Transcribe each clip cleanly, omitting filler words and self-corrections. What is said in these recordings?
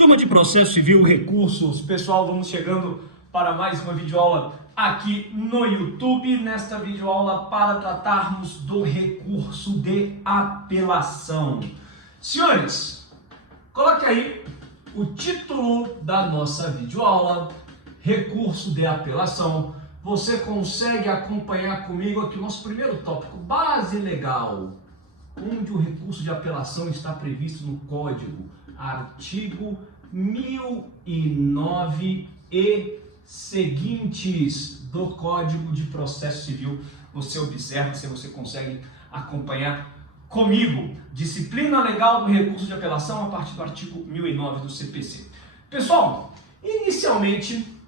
Turma de Processo Civil, Recursos, pessoal, vamos chegando para mais uma videoaula aqui no YouTube, nesta videoaula para tratarmos do recurso de apelação. Senhores, coloque aí o título da nossa videoaula, recurso de apelação. Você consegue acompanhar comigo aqui o nosso primeiro tópico, base legal, onde o recurso de apelação está previsto no Código, artigo 1009 e seguintes do Código de Processo Civil. Você observa se você consegue acompanhar comigo. Disciplina legal do recurso de apelação a partir do artigo 1009 do CPC. Pessoal, inicialmente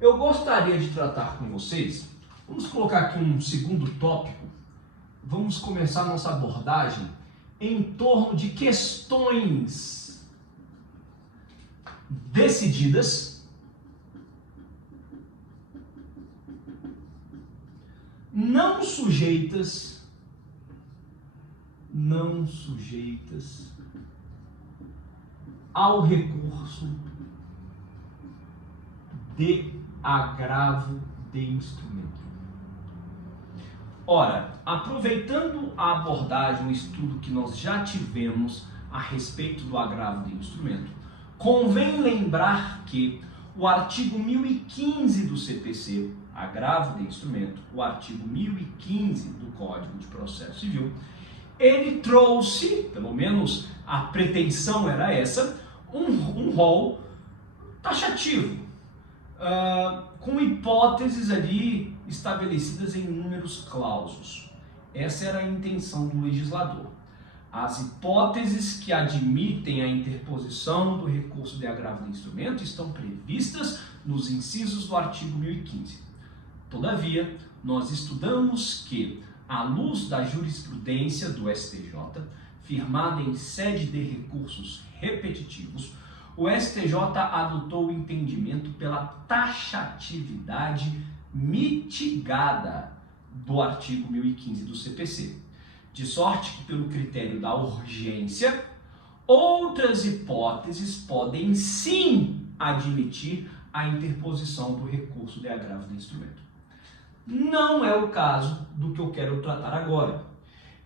eu gostaria de tratar com vocês, vamos colocar aqui um segundo tópico, vamos começar nossa abordagem em torno de questões decididas não sujeitas ao recurso de agravo de instrumento. Ora, aproveitando a abordagem, o estudo que nós já tivemos a respeito do agravo de instrumento, convém lembrar que o artigo 1015 do CPC, agravo de instrumento, o artigo 1015 do Código de Processo Civil, ele trouxe, pelo menos a pretensão era essa, um rol taxativo, com hipóteses ali estabelecidas em números clausos. Essa era a intenção do legislador. As hipóteses que admitem a interposição do recurso de agravo de instrumento estão previstas nos incisos do artigo 1015. Todavia, nós estudamos que, à luz da jurisprudência do STJ, firmada em sede de recursos repetitivos, o STJ adotou o entendimento pela taxatividade mitigada do artigo 1015 do CPC, de sorte que, pelo critério da urgência, outras hipóteses podem sim admitir a interposição do recurso de agravo de instrumento. Não é o caso do que eu quero tratar agora.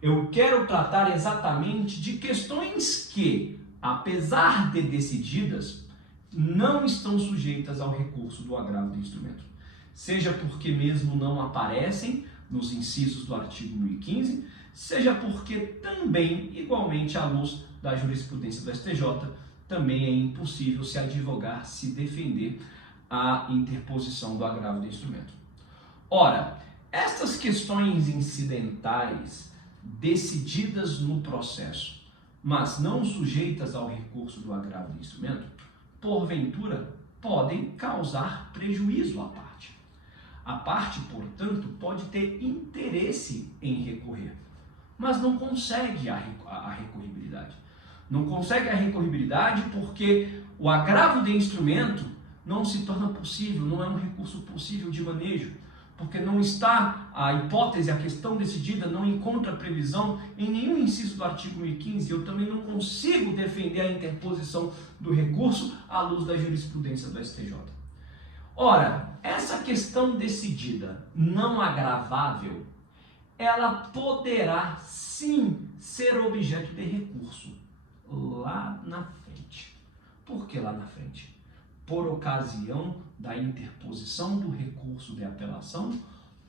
Eu quero tratar exatamente de questões que, apesar de decididas, não estão sujeitas ao recurso do agravo de instrumento. Seja porque mesmo não aparecem nos incisos do artigo 1015, seja porque também, igualmente à luz da jurisprudência do STJ, também é impossível se advogar, se defender a interposição do agravo de instrumento. Ora, estas questões incidentais decididas no processo, mas não sujeitas ao recurso do agravo de instrumento, porventura podem causar prejuízo à parte. A parte, portanto, pode ter interesse em recorrer, mas não consegue a recorribilidade. Não consegue a recorribilidade porque o agravo de instrumento não se torna possível, não é um recurso possível de manejo, porque não está a hipótese, a questão decidida, não encontra previsão em nenhum inciso do artigo 1015. Eu também não consigo defender a interposição do recurso à luz da jurisprudência do STJ. Ora, essa questão decidida, não agravável, ela poderá sim ser objeto de recurso lá na frente. Por que lá na frente? Por ocasião da interposição do recurso de apelação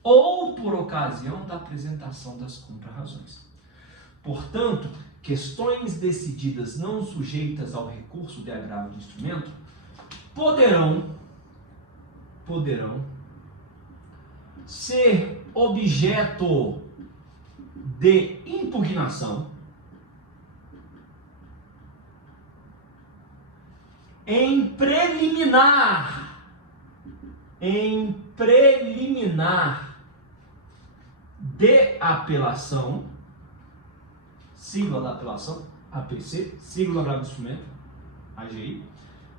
ou por ocasião da apresentação das contrarrazões. Portanto, questões decididas não sujeitas ao recurso de agravo de instrumento poderão ser objeto de impugnação em preliminar de apelação, sigla da apelação, APC, sigla do agravo de instrumento, AGI,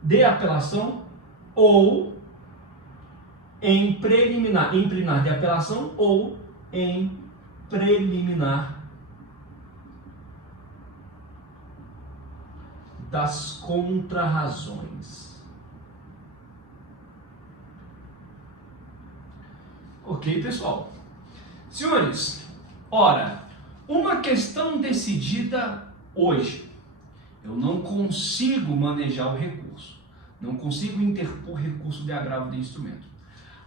de apelação ou em preliminar de apelação ou em preliminar das contrarrazões. Ok, pessoal? Senhores, ora, uma questão decidida hoje. Eu não consigo manejar o recurso. Não consigo interpor recurso de agravo de instrumento.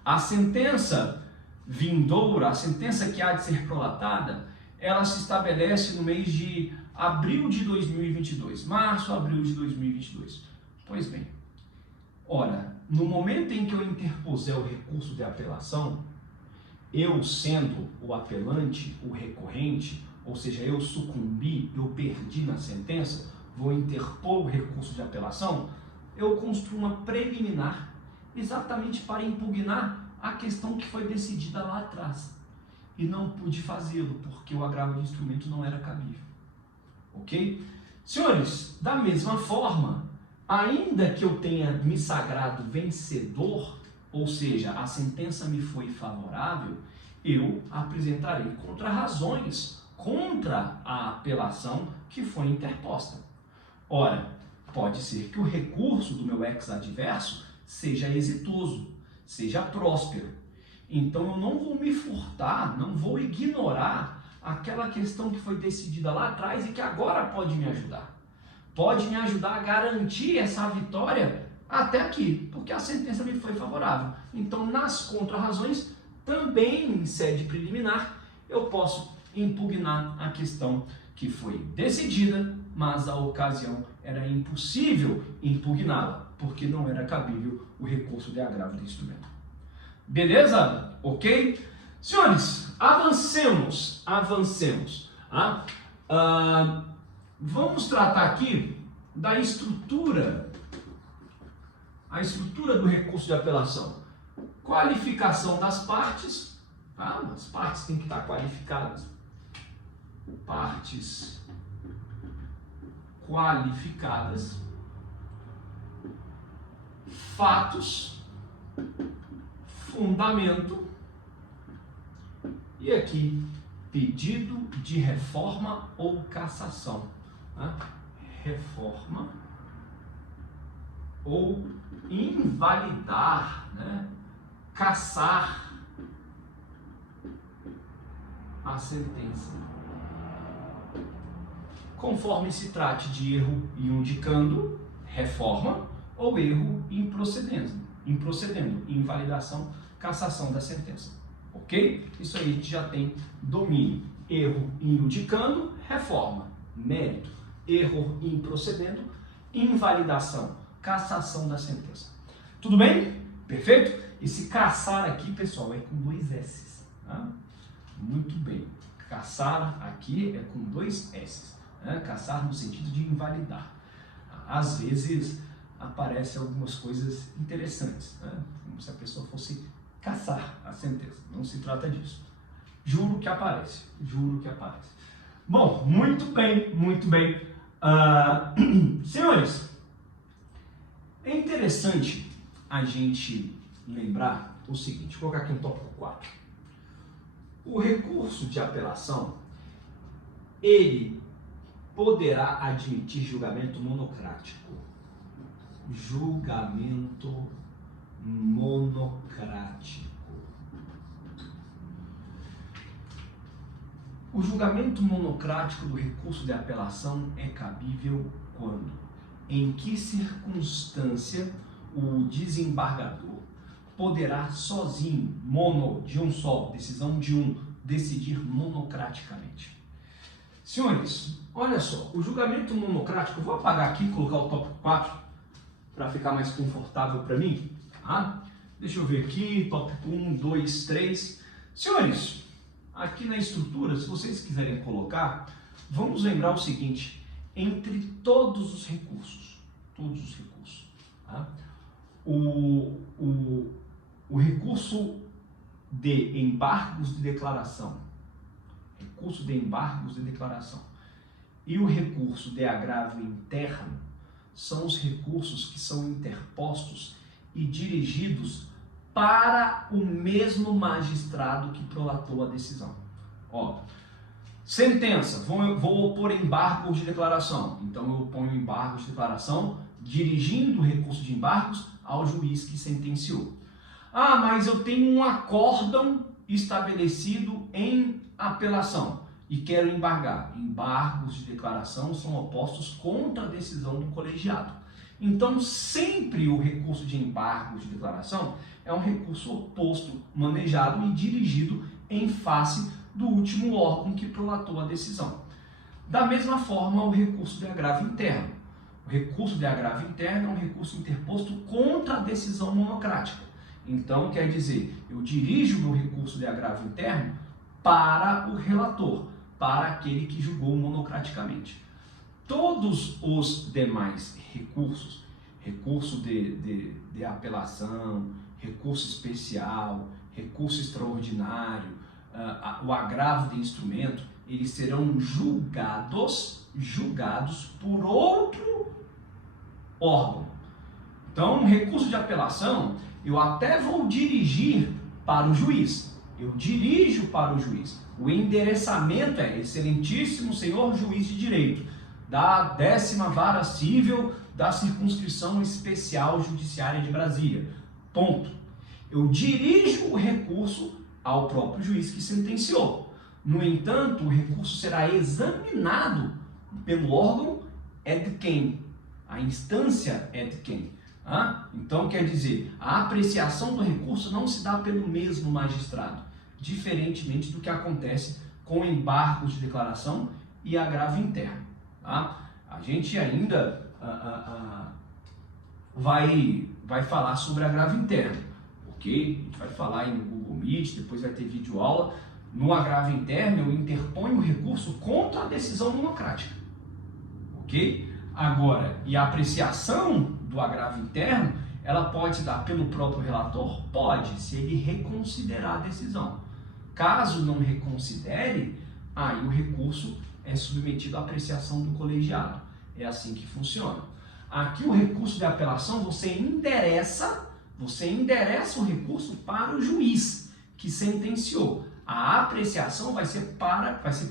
A sentença vindoura, a sentença que há de ser prolatada, ela se estabelece no mês de abril de 2022. Março, abril de 2022. Pois bem, ora, no momento em que eu interpuser o recurso de apelação, eu sendo o apelante, o recorrente, ou seja, eu sucumbi, eu perdi na sentença, vou interpor o recurso de apelação, eu construo uma preliminar exatamente para impugnar a questão que foi decidida lá atrás. E não pude fazê-lo, porque o agravo de instrumento não era cabível. Ok? Senhores, da mesma forma, ainda que eu tenha me sagrado vencedor, ou seja, a sentença me foi favorável, eu apresentarei contrarrazões contra a apelação que foi interposta. Ora, pode ser que o recurso do meu ex-adverso seja exitoso, seja próspero. Então eu não vou me furtar, não vou ignorar aquela questão que foi decidida lá atrás e que agora pode me ajudar. Pode me ajudar a garantir essa vitória até aqui, porque a sentença me foi favorável. Então, nas contrarrazões, também em sede preliminar, eu posso impugnar a questão que foi decidida, mas a ocasião era impossível impugná-la, porque não era cabível o recurso de agravo de instrumento. Beleza? Ok? Senhores, avancemos. Vamos tratar aqui da estrutura, a estrutura do recurso de apelação. Qualificação das partes, tá? As partes têm que estar qualificadas. Partes qualificadas. Fatos, fundamento e aqui pedido de reforma ou cassação. Tá? Reforma ou invalidar, né? Cassar a sentença. Conforme se trate de erro indicando, reforma, ou erro improcedendo, invalidação, cassação da sentença. Ok? Isso aí a gente já tem domínio. Erro indicando, reforma, mérito. Erro improcedendo, invalidação, cassação da sentença. Tudo bem? Perfeito? Esse cassar aqui, pessoal, é com 2 S. Tá? Muito bem. Cassar aqui é com 2 S. Né? Cassar no sentido de invalidar. Às vezes aparecem algumas coisas interessantes, né? Como se a pessoa fosse cassar a sentença. Não se trata disso. Juro que aparece. Bom, muito bem. Senhores, é interessante a gente lembrar o seguinte, vou colocar aqui no tópico 4. O recurso de apelação, ele poderá admitir julgamento monocrático. Julgamento monocrático. O julgamento monocrático do recurso de apelação é cabível quando? Em que circunstância o desembargador poderá sozinho, de um só, decisão de um, decidir monocraticamente? Senhores, olha só, o julgamento monocrático, eu vou apagar aqui e colocar o tópico 4 para ficar mais confortável para mim. Tá? Deixa eu ver aqui, tópico 1, 2, 3. Senhores, aqui na estrutura, se vocês quiserem colocar, vamos lembrar o seguinte, entre todos os recursos, tá? o recurso de embargos de declaração, e o recurso de agravo interno são os recursos que são interpostos e dirigidos para o mesmo magistrado que prolatou a decisão. Ó, Sentença, vou opor embargos de declaração. Então eu oponho embargos de declaração dirigindo o recurso de embargos ao juiz que sentenciou. Ah, mas eu tenho um acórdão estabelecido em apelação e quero embargar. Embargos de declaração são opostos contra a decisão do colegiado. Então, sempre o recurso de embargos de declaração é um recurso oposto, manejado e dirigido em face do último órgão que prolatou a decisão. Da mesma forma, o recurso de agravo interno. O recurso de agravo interno é um recurso interposto contra a decisão monocrática. Então, quer dizer, eu dirijo o meu recurso de agravo interno para o relator, para aquele que julgou monocraticamente. Todos os demais recursos, recurso de apelação, recurso especial, recurso extraordinário, o agravo de instrumento, eles serão julgados por outro órgão. Então, um recurso de apelação, eu até vou dirigir para o juiz. Eu dirijo para o juiz. O endereçamento é Excelentíssimo Senhor Juiz de Direito, da 10ª Vara Cível da Circunscrição Especial Judiciária de Brasília. Ponto. Eu dirijo o recurso ao próprio juiz que sentenciou. No entanto, o recurso será examinado pelo órgão ad quem. A instância ad quem. Então, quer dizer, a apreciação do recurso não se dá pelo mesmo magistrado, diferentemente do que acontece com embargos de declaração e agravo interno. A gente ainda vai falar sobre agravo interno, ok? A gente vai falar aí no Google Meet, depois vai ter vídeo aula. No agravo interno, eu interponho o recurso contra a decisão monocrática, ok? Agora, e a apreciação do agravo interno, ela pode se dar pelo próprio relator? Pode, se ele reconsiderar a decisão. Caso não reconsidere, aí o recurso é submetido à apreciação do colegiado. É assim que funciona. Aqui o recurso de apelação, você endereça o recurso para o juiz que sentenciou. A apreciação vai ser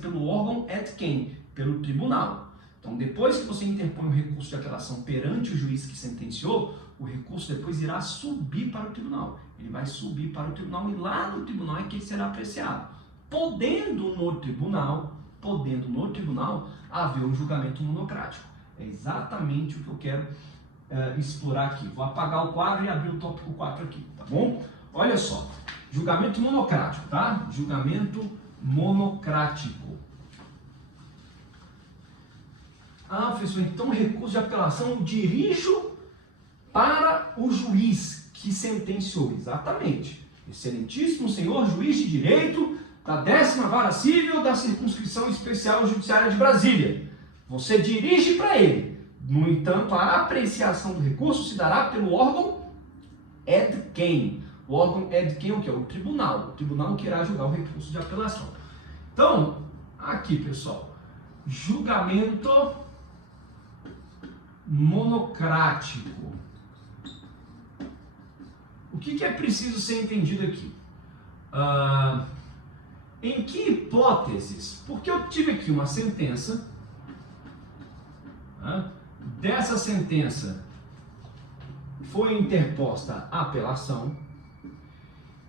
pelo órgão ad quem, pelo tribunal. Então, depois que você interpõe o recurso de apelação perante o juiz que sentenciou, o recurso depois irá subir para o tribunal. Ele vai subir para o tribunal e lá no tribunal é que ele será apreciado. Podendo no tribunal haver um julgamento monocrático. É exatamente o que eu quero explorar aqui. Vou apagar o quadro e abrir o tópico 4 aqui, tá bom? Olha só, julgamento monocrático, tá? Julgamento monocrático. Professor, então o recurso de apelação eu dirijo para o juiz que sentenciou. Exatamente. Excelentíssimo Senhor Juiz de Direito da 10ª Vara Cível da Circunscrição Especial Judiciária de Brasília. Você dirige para ele. No entanto, a apreciação do recurso se dará pelo órgão ad quem. O órgão ad quem é o quê? O tribunal. O tribunal que irá julgar o recurso de apelação. Então, aqui, pessoal, julgamento monocrático. O que é preciso ser entendido aqui? Em que hipóteses? Porque eu tive aqui uma sentença, dessa sentença foi interposta a apelação,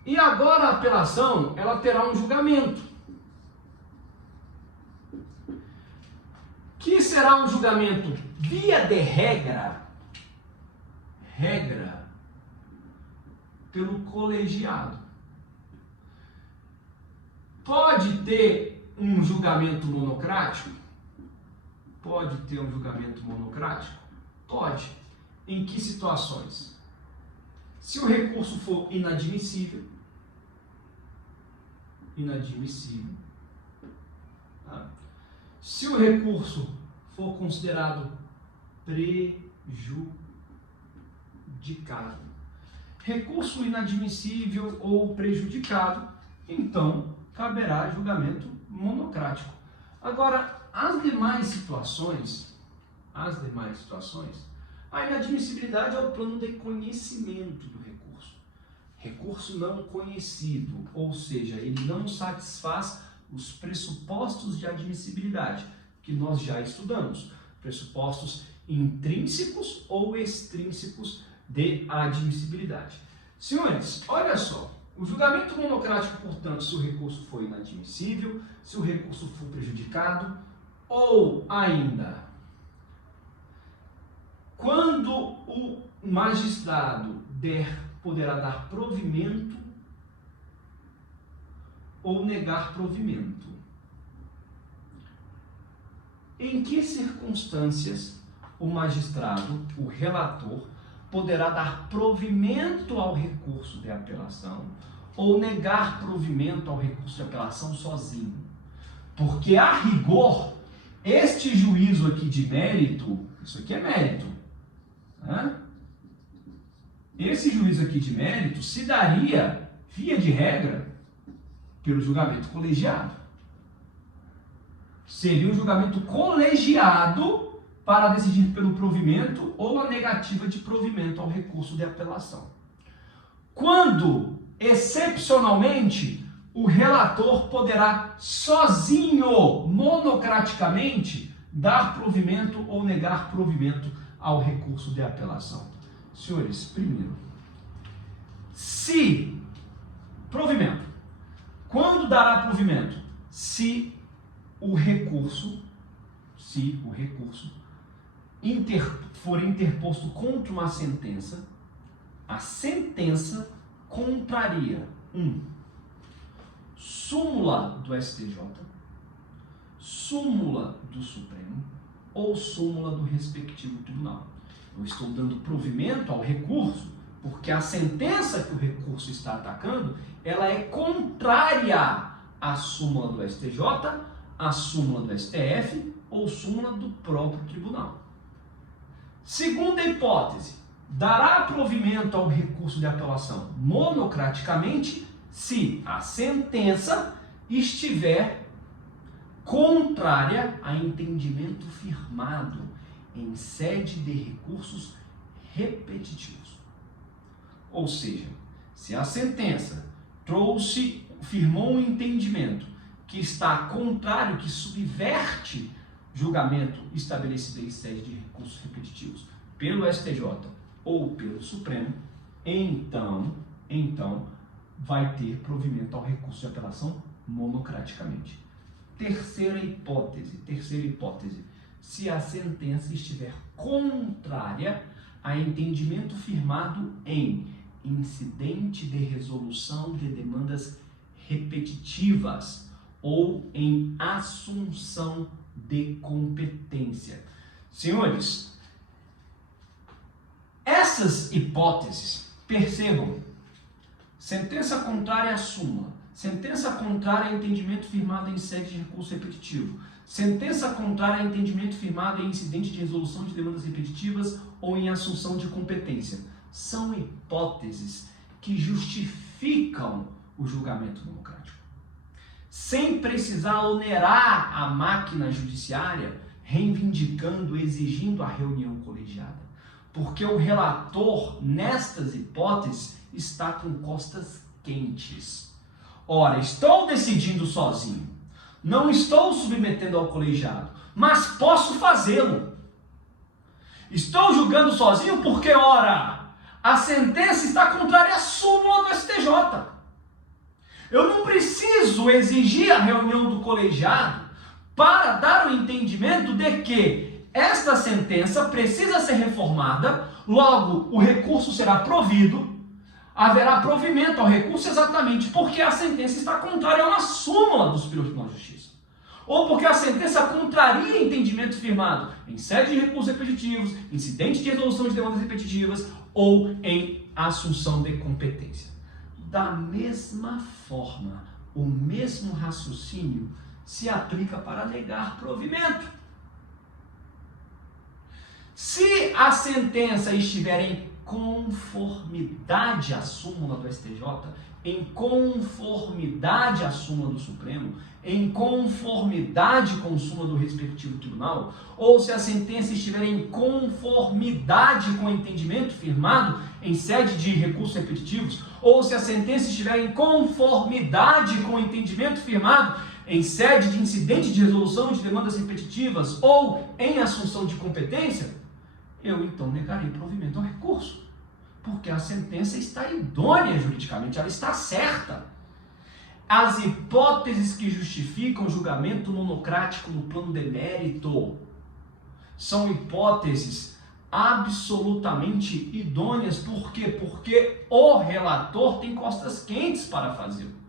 e agora a apelação ela terá um julgamento, que será um julgamento via de regra pelo colegiado. Pode ter um julgamento monocrático? Pode ter um julgamento monocrático? Pode. Em que situações? Se o recurso for inadmissível, tá? Se o recurso for considerado prejudicado, recurso inadmissível ou prejudicado, então caberá julgamento monocrático. Agora, as demais situações, a inadmissibilidade é o plano de conhecimento do recurso. Recurso não conhecido, ou seja, ele não satisfaz os pressupostos de admissibilidade, que nós já estudamos, pressupostos intrínsecos ou extrínsecos de admissibilidade. Senhores, olha só, o julgamento monocrático, portanto, se o recurso for inadmissível, se o recurso for prejudicado, ou ainda, quando o magistrado poderá dar provimento ou negar provimento. Em que circunstâncias o magistrado, o relator, poderá dar provimento ao recurso de apelação ou negar provimento ao recurso de apelação sozinho? Porque, a rigor, este juízo aqui de mérito, isso aqui é mérito, né? Esse juízo aqui de mérito se daria, via de regra, pelo julgamento colegiado. Seria um julgamento colegiado para decidir pelo provimento ou a negativa de provimento ao recurso de apelação. Quando, excepcionalmente, o relator poderá sozinho, monocraticamente, dar provimento ou negar provimento ao recurso de apelação. Senhores, primeiro, se provimento, quando dará provimento? Se o recurso for interposto contra uma sentença, a sentença contraria súmula do STJ, súmula do Supremo ou súmula do respectivo tribunal. Eu estou dando provimento ao recurso porque a sentença que o recurso está atacando, ela é contrária à súmula do STJ, à súmula do STF ou súmula do próprio tribunal. Segunda hipótese, dará provimento ao recurso de apelação monocraticamente se a sentença estiver contrária a entendimento firmado em sede de recursos repetitivos. Ou seja, se a sentença firmou um entendimento que está contrário, que subverte julgamento estabelecido em sede de recursos repetitivos pelo STJ ou pelo Supremo, então vai ter provimento ao recurso de apelação monocraticamente. Terceira hipótese, se a sentença estiver contrária a entendimento firmado em incidente de resolução de demandas repetitivas ou em assunção de competência. Senhores, essas hipóteses, percebam, sentença contrária à súmula, sentença contrária a entendimento firmado em sede de recurso repetitivo, sentença contrária a entendimento firmado em incidente de resolução de demandas repetitivas ou em assunção de competência. São hipóteses que justificam o julgamento democrático, sem precisar onerar a máquina judiciária, reivindicando, exigindo a reunião colegiada. Porque o relator, nestas hipóteses, está com costas quentes. Ora, estou decidindo sozinho, não estou submetendo ao colegiado, mas posso fazê-lo. Estou julgando sozinho porque, ora, a sentença está contrária à súmula do STJ. Eu não preciso exigir a reunião do colegiado para dar o entendimento de que esta sentença precisa ser reformada, logo o recurso será provido, haverá provimento ao recurso exatamente porque a sentença está contrária a uma súmula do Superior Tribunal de Justiça. Ou porque a sentença contraria entendimento firmado em sede de recursos repetitivos, incidente de resolução de demandas repetitivas ou em assunção de competência. Da mesma forma, o mesmo raciocínio se aplica para negar provimento. Se a sentença estiver em conformidade à súmula do STJ, em conformidade à súmula do Supremo, em conformidade com a súmula do respectivo tribunal, ou se a sentença estiver em conformidade com o entendimento firmado em sede de recursos repetitivos, ou se a sentença estiver em conformidade com o entendimento firmado em sede de incidente de resolução de demandas repetitivas ou em assunção de competência, eu então negarei provimento ao recurso, porque a sentença está idônea juridicamente, ela está certa. As hipóteses que justificam o julgamento monocrático no plano de mérito são hipóteses absolutamente idôneas. Por quê? Porque o relator tem costas quentes para fazê-lo.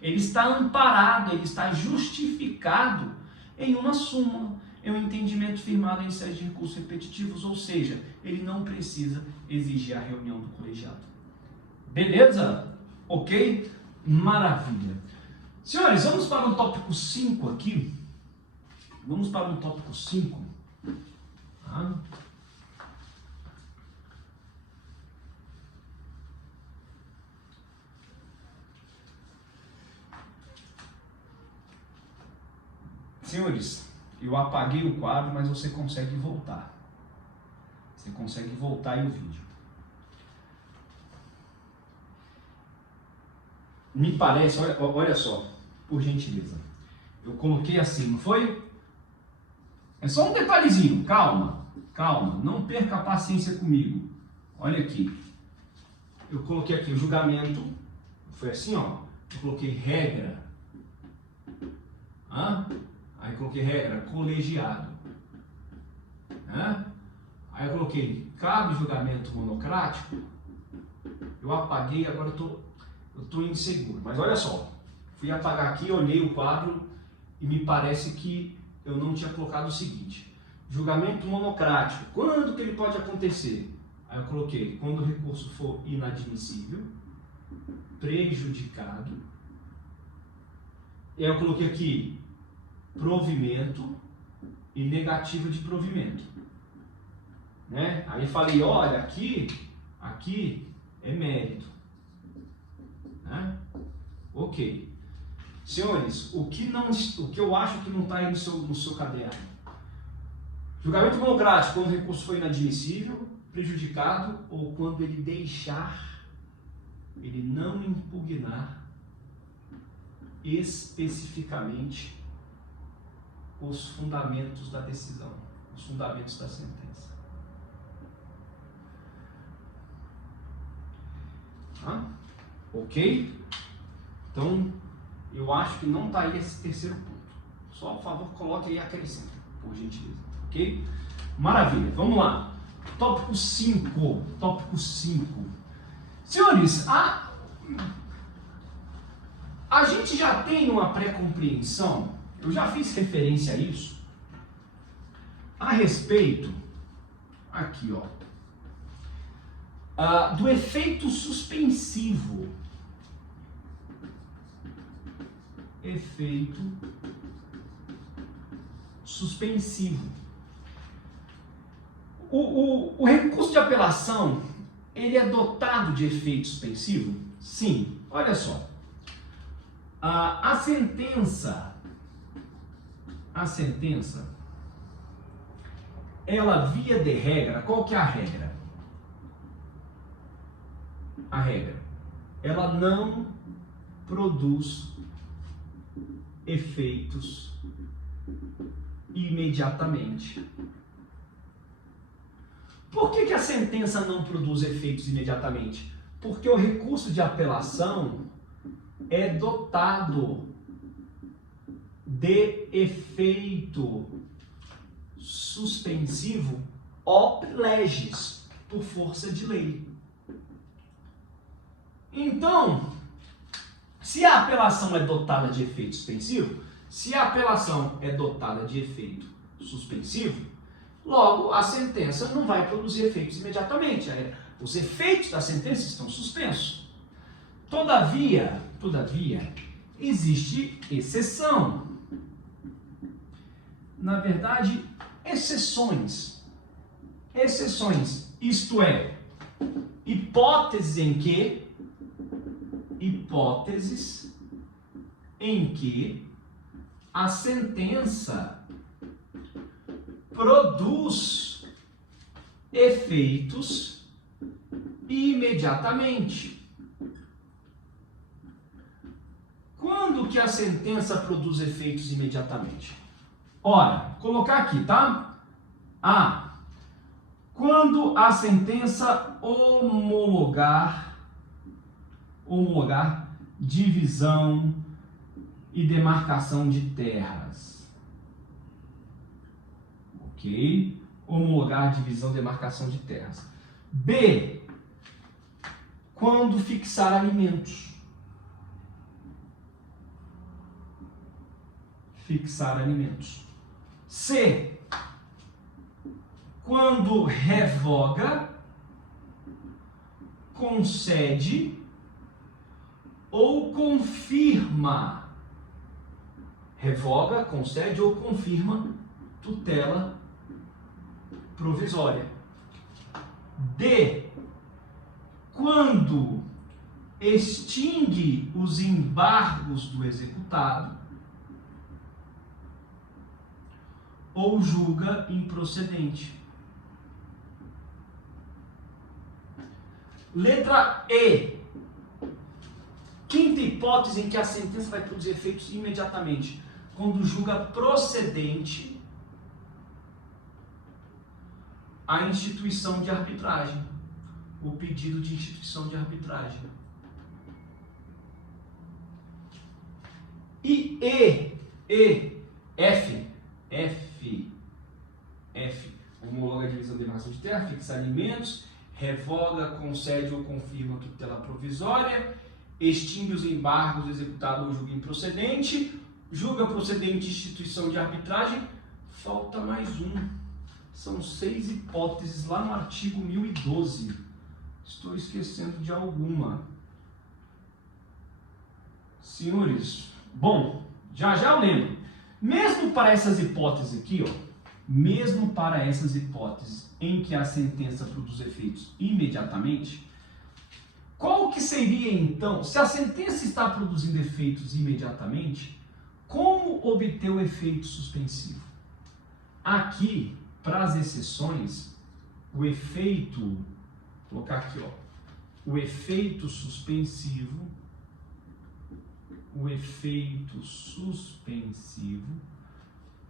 Ele está amparado, ele está justificado em uma súmula, em um entendimento firmado em sede de recursos repetitivos, ou seja, ele não precisa exigir a reunião do colegiado. Beleza? Ok? Maravilha. Senhores, vamos para um tópico 5 aqui. Vamos para um tópico 5. Tá? Senhores, eu apaguei o quadro, mas você consegue voltar. Você consegue voltar aí o vídeo. Me parece, olha só, por gentileza. Eu coloquei assim, não foi? É só um detalhezinho, calma, não perca a paciência comigo. Olha aqui. Eu coloquei aqui o julgamento, foi assim, ó. Eu coloquei regra. Aí eu coloquei regra, colegiado. Aí eu coloquei, cabe julgamento monocrático. Eu apaguei, agora eu tô inseguro. Mas olha só, fui apagar aqui, olhei o quadro e me parece que eu não tinha colocado o seguinte. Julgamento monocrático, quando que ele pode acontecer? Aí eu coloquei, quando o recurso for inadmissível, prejudicado. E aí eu coloquei aqui, provimento e negativa de provimento, né? Aí falei, olha, aqui é mérito, né? Ok. Senhores, o que eu acho que não está aí no seu caderno? Julgamento monocrático, quando o recurso for inadmissível, prejudicado, ou quando ele não impugnar especificamente os fundamentos da decisão, os fundamentos da sentença. Ok? Então, eu acho que não está aí esse terceiro ponto. Só, por favor, coloque aí aquele centro, por gentileza. Ok? Maravilha, vamos lá. Tópico 5. Tópico 5. Senhores, a gente já tem uma pré-compreensão, eu já fiz referência a isso, a respeito, aqui ó, do efeito suspensivo. Efeito suspensivo. O recurso de apelação, ele é dotado de efeito suspensivo? Sim. Olha só. A sentença, ela via de regra, qual que é a regra? A regra, ela não produz efeitos imediatamente. Por que a sentença não produz efeitos imediatamente? Porque o recurso de apelação é dotado de efeito suspensivo ob legis, por força de lei. Então, se a apelação é dotada de efeito suspensivo, se a apelação é dotada de efeito suspensivo, logo a sentença não vai produzir efeitos imediatamente. Os efeitos da sentença estão suspensos. Todavia, existe exceção. Na verdade, exceções. Isto é, hipóteses em que a sentença produz efeitos imediatamente. Quando que a sentença produz efeitos imediatamente? Ora, vou colocar aqui, tá? A. Quando a sentença homologar divisão e demarcação de terras. Ok? Homologar divisão e demarcação de terras. B. Quando fixar alimentos. Fixar alimentos. C. Quando revoga, concede ou confirma. Revoga, concede ou confirma tutela provisória. D. Quando extingue os embargos do executado ou julga improcedente. Letra E. Quinta hipótese em que a sentença vai produzir efeitos imediatamente. Quando julga procedente a instituição de arbitragem. O pedido de instituição de arbitragem. E F. Homologa a divisão de demarcação de terra, fixa alimentos, revoga, concede ou confirma tutela provisória, extingue os embargos executados ou julga improcedente, julga procedente instituição de arbitragem. Falta mais um. São 6 hipóteses lá no artigo 1012. Estou esquecendo de alguma. Senhores, bom, já eu lembro. Mesmo para essas hipóteses aqui, mesmo para essas hipóteses em que a sentença produz efeitos imediatamente, qual que seria então, se a sentença está produzindo efeitos imediatamente, como obter o efeito suspensivo? Aqui, para as exceções, o efeito, vou colocar aqui, o efeito suspensivo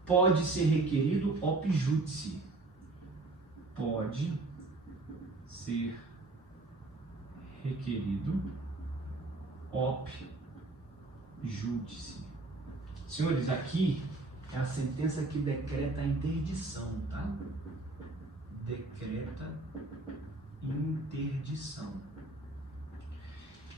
pode ser requerido op judice. Pode ser requerido op judice. Senhores, aqui é a sentença que decreta a interdição, tá? Decreta interdição.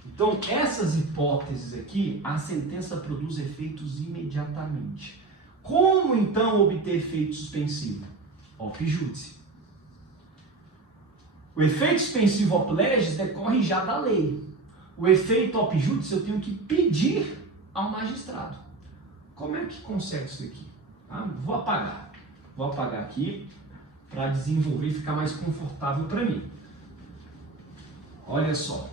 Então, essas hipóteses aqui, a sentença produz efeitos imediatamente. Como, então, obter efeito suspensivo? Op judice. O efeito suspensivo op legis decorre já da lei. O efeito op judice eu tenho que pedir ao magistrado. Como é que consegue isso aqui? Vou apagar aqui para desenvolver e ficar mais confortável para mim. Olha só.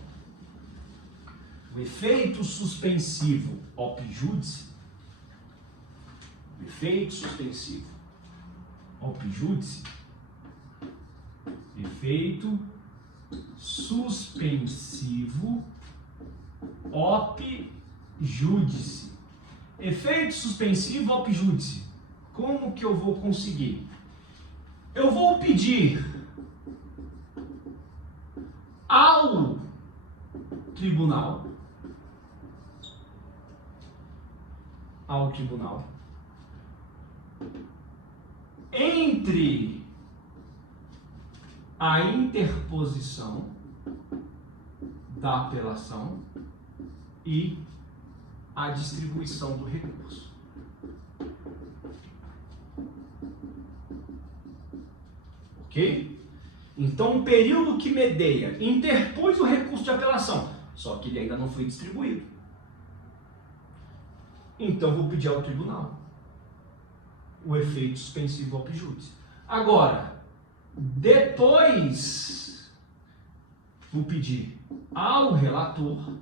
O efeito suspensivo op judice, efeito suspensivo op judice Efeito suspensivo op judice. Como que eu vou conseguir? Eu vou pedir ao tribunal, entre a interposição da apelação e a distribuição do recurso. Ok? Então, o período que medeia interpôs o recurso de apelação, só que ele ainda não foi distribuído. Então, vou pedir ao tribunal o efeito suspensivo op judice. Agora, depois, vou pedir ao relator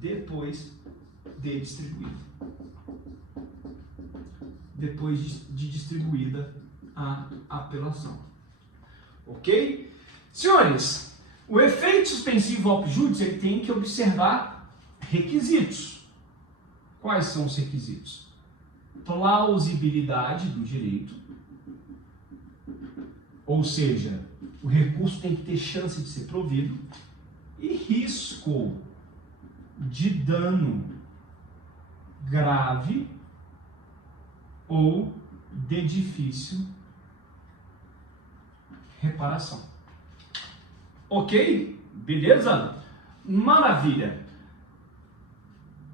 depois de distribuído. Depois de distribuída a apelação. Ok? Senhores, o efeito suspensivo op judice ele tem que observar requisitos. Quais são os requisitos? Plausibilidade do direito, ou seja, o recurso tem que ter chance de ser provido, e risco de dano grave ou de difícil reparação. Ok? Beleza? Maravilha!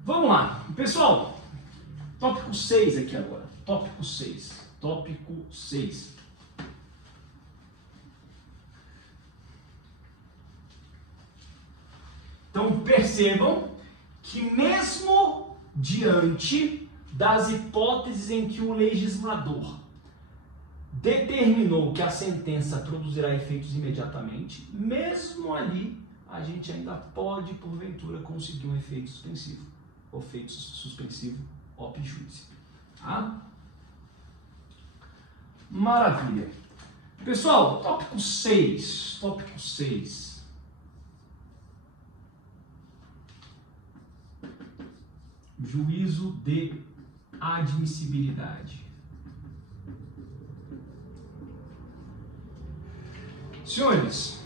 Vamos lá. Pessoal, tópico 6 aqui agora. Tópico 6. Tópico 6. Então percebam que mesmo diante das hipóteses em que o legislador determinou que a sentença produzirá efeitos imediatamente, mesmo ali a gente ainda pode, porventura, conseguir um efeito suspensivo. O efeito suspensivo op judice. Tá? Maravilha. Pessoal, tópico 6. Tópico 6. Juízo de admissibilidade. Senhores,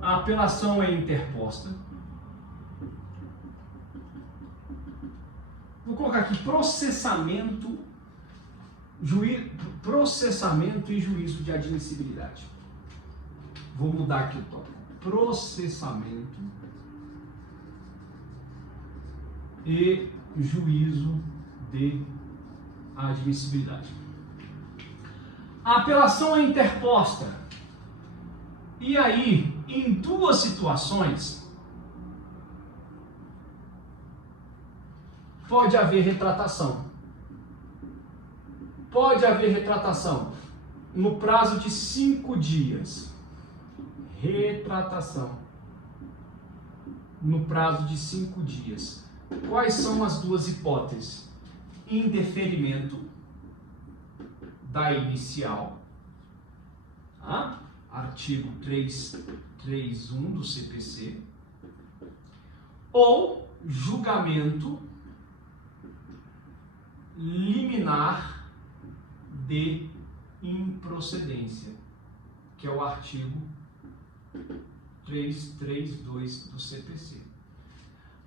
a apelação é interposta. Vou colocar aqui processamento e juízo de admissibilidade. Vou mudar aqui o tópico. Processamento e juízo de admissibilidade. A apelação é interposta. E aí, em duas situações, pode haver retratação. Pode haver retratação no prazo de 5 dias. Retratação no prazo de 5 dias. Quais são as duas hipóteses? Indeferimento da inicial, tá? Artigo 331 do CPC, ou julgamento liminar de improcedência, que é o artigo 332 do CPC.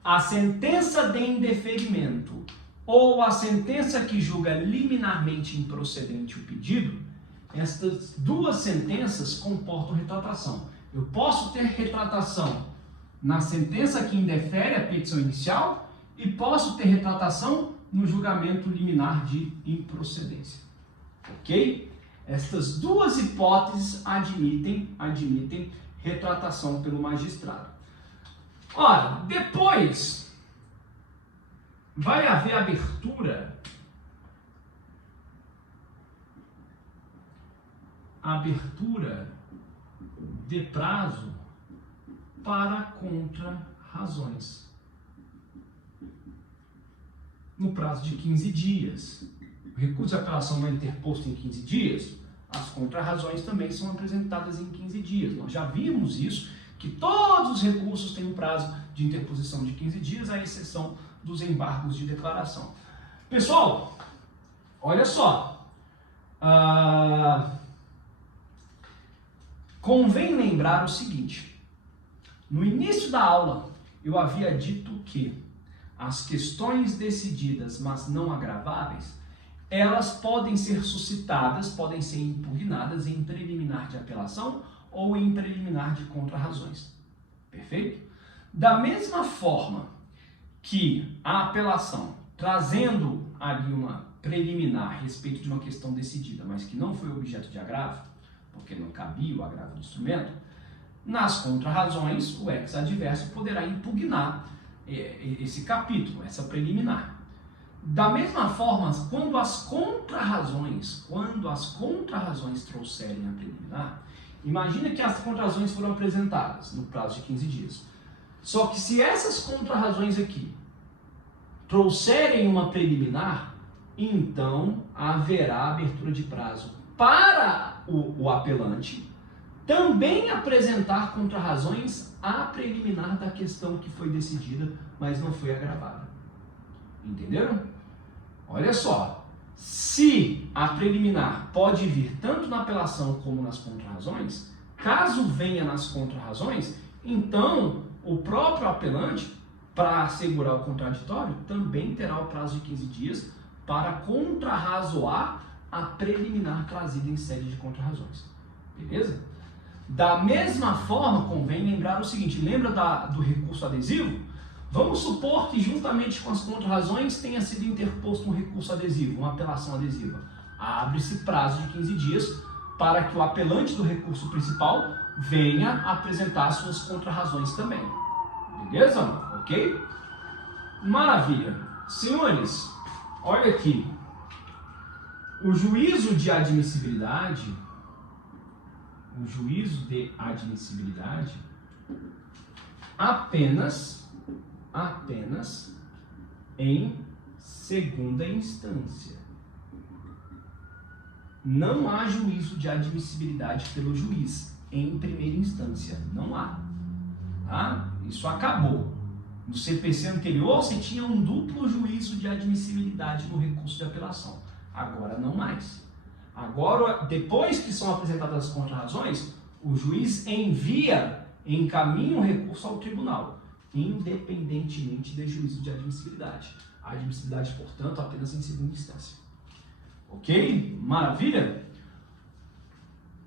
A sentença de indeferimento ou a sentença que julga liminarmente improcedente o pedido, estas duas sentenças comportam retratação. Eu posso ter retratação na sentença que indefere a petição inicial e posso ter retratação no julgamento liminar de improcedência. Ok? Estas duas hipóteses admitem retratação pelo magistrado. Ora, depois vai haver abertura de prazo para contra-razões. No prazo de 15 dias. O recurso de apelação não é interposto em 15 dias, as contra-razões também são apresentadas em 15 dias. Nós já vimos isso, que todos os recursos têm um prazo de interposição de 15 dias, à exceção dos embargos de declaração. Pessoal, olha só. Convém lembrar o seguinte. No início da aula, eu havia dito que as questões decididas, mas não agraváveis, elas podem ser suscitadas, podem ser impugnadas em preliminar de apelação ou em preliminar de contra-razões. Perfeito? Da mesma forma que a apelação, trazendo ali uma preliminar a respeito de uma questão decidida, mas que não foi objeto de agravo, porque não cabia o agravo do instrumento, nas contra-razões, o ex-adverso poderá impugnar esse capítulo, essa preliminar. Da mesma forma, quando as contra-razões trouxerem a preliminar, imagina que as contra-razões foram apresentadas no prazo de 15 dias. Só que se essas contra-razões aqui trouxerem uma preliminar, então haverá abertura de prazo para o apelante também apresentar contrarrazões à preliminar da questão que foi decidida, mas não foi agravada. Entenderam? Olha só, se a preliminar pode vir tanto na apelação como nas contrarrazões, caso venha nas contrarrazões, então o próprio apelante, para assegurar o contraditório, também terá o prazo de 15 dias para contrarrazoar a preliminar trazida em sede de contrarrazões. Beleza? Da mesma forma, convém lembrar o seguinte, lembra do recurso adesivo? Vamos supor que juntamente com as contrarrazões tenha sido interposto um recurso adesivo, uma apelação adesiva. Abre-se prazo de 15 dias para que o apelante do recurso principal venha apresentar suas contrarrazões também. Beleza? Ok? Maravilha. Senhores, olha aqui. O juízo de admissibilidade, apenas em segunda instância. Não há juízo de admissibilidade pelo juiz em primeira instância. Não há. Tá? Isso acabou. No CPC anterior, você tinha um duplo juízo de admissibilidade no recurso de apelação. Agora não mais. Agora, depois que são apresentadas as contrarrazões, o juiz encaminha o recurso ao tribunal, independentemente do juízo de admissibilidade. A admissibilidade, portanto, apenas em segunda instância. Ok? Maravilha?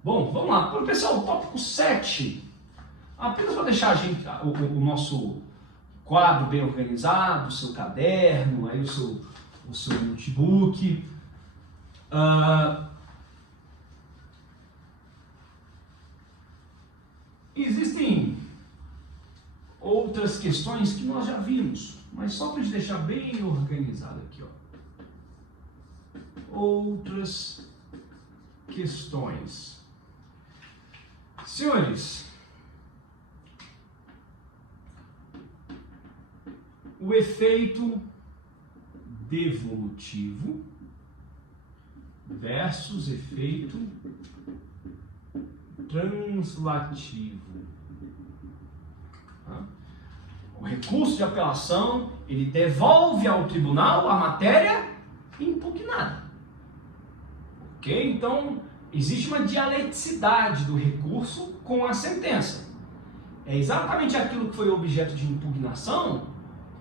Bom, vamos lá. Pessoal, o tópico 7. Apenas para deixar o nosso quadro bem organizado, o seu caderno, aí o seu notebook. Existem outras questões que nós já vimos, mas só para te deixar bem organizado aqui, ó. Outras questões. Senhores, o efeito devolutivo versus efeito translativo. O recurso de apelação, ele devolve ao tribunal a matéria impugnada. Ok? Então, existe uma dialeticidade do recurso com a sentença. É exatamente aquilo que foi objeto de impugnação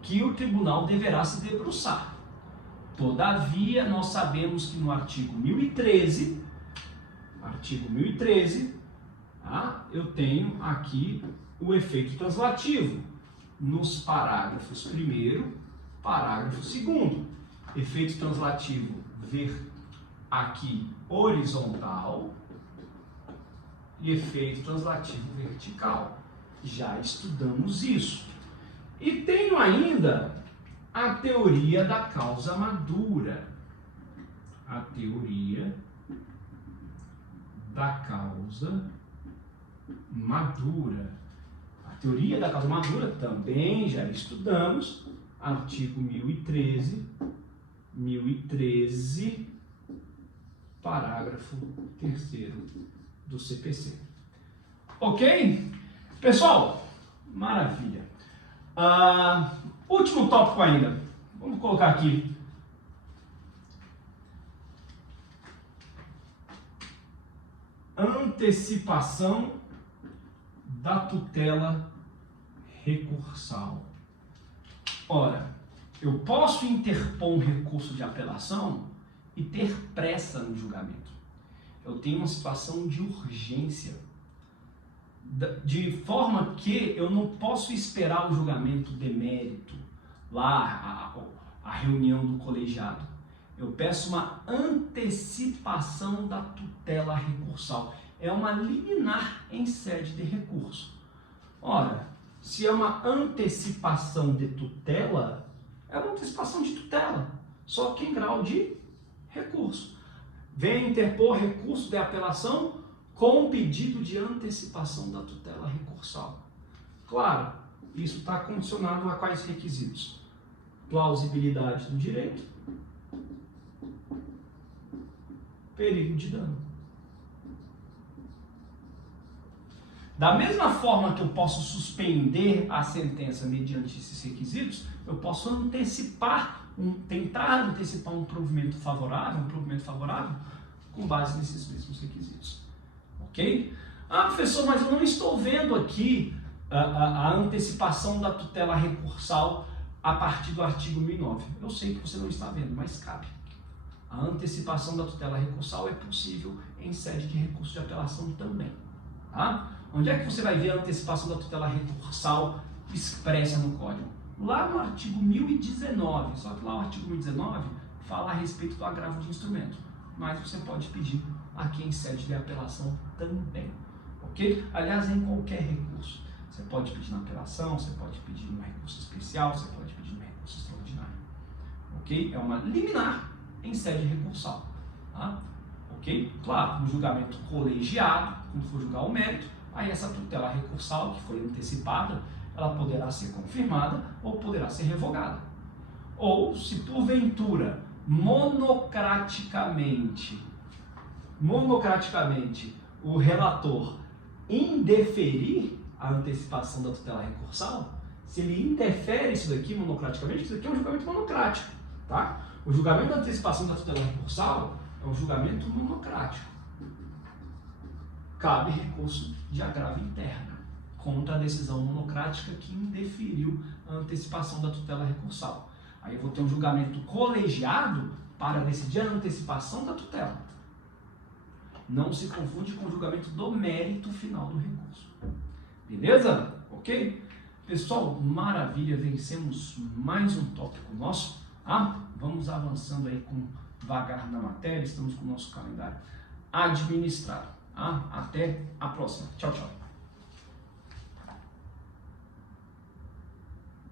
que o tribunal deverá se debruçar. Todavia, nós sabemos que no artigo 1013, eu tenho aqui o efeito translativo nos parágrafos 1º, parágrafo 2º. Efeito translativo aqui horizontal e efeito translativo vertical. Já estudamos isso. E tenho ainda a teoria da causa madura. A teoria da causa madura. A teoria da causa madura também já estudamos. Artigo 1013, parágrafo 3º do CPC. Ok? Pessoal, maravilha. Último tópico ainda. Vamos colocar aqui. Antecipação da tutela recursal. Ora, eu posso interpor um recurso de apelação e ter pressa no julgamento. Eu tenho uma situação de urgência, de forma que eu não posso esperar o julgamento de mérito, lá a reunião do colegiado. Eu peço uma antecipação da tutela recursal. É uma liminar em sede de recurso. Ora, se é uma antecipação de tutela, é uma antecipação de tutela, só que em grau de recurso. Vem interpor recurso de apelação com pedido de antecipação da tutela recursal. Claro, isso está condicionado a quais requisitos? Plausibilidade do direito, perigo de dano. Da mesma forma que eu posso suspender a sentença mediante esses requisitos, eu posso tentar antecipar um provimento favorável com base nesses mesmos requisitos. Ok? Ah, professor, mas eu não estou vendo aqui a antecipação da tutela recursal a partir do artigo 1009. Eu sei que você não está vendo, mas cabe. A antecipação da tutela recursal é possível em sede de recurso de apelação também. Tá? Onde é que você vai ver a antecipação da tutela recursal expressa no Código? Lá no artigo 1019, só que lá o artigo 1019 fala a respeito do agravo de instrumento, mas você pode pedir aqui em sede de apelação também, ok? Aliás, em qualquer recurso. Você pode pedir na apelação, você pode pedir no recurso especial, você pode pedir no recurso extraordinário, ok? É uma liminar em sede recursal, tá? Ok? Claro, no julgamento colegiado, quando for julgar o mérito, aí essa tutela recursal que foi antecipada, ela poderá ser confirmada ou poderá ser revogada. Ou, se porventura, monocraticamente, o relator indeferir a antecipação da tutela recursal, se ele interfere isso daqui monocraticamente, isso daqui é um julgamento monocrático, tá? O julgamento da antecipação da tutela recursal é um julgamento monocrático. Cabe recurso de agravo interno contra a decisão monocrática que indeferiu a antecipação da tutela recursal. Aí eu vou ter um julgamento colegiado para decidir a antecipação da tutela. Não se confunde com o julgamento do mérito final do recurso. Beleza? Ok? Pessoal, maravilha, vencemos mais um tópico nosso. Vamos avançando aí devagar na matéria, estamos com o nosso calendário administrado. Até a próxima. Tchau, tchau.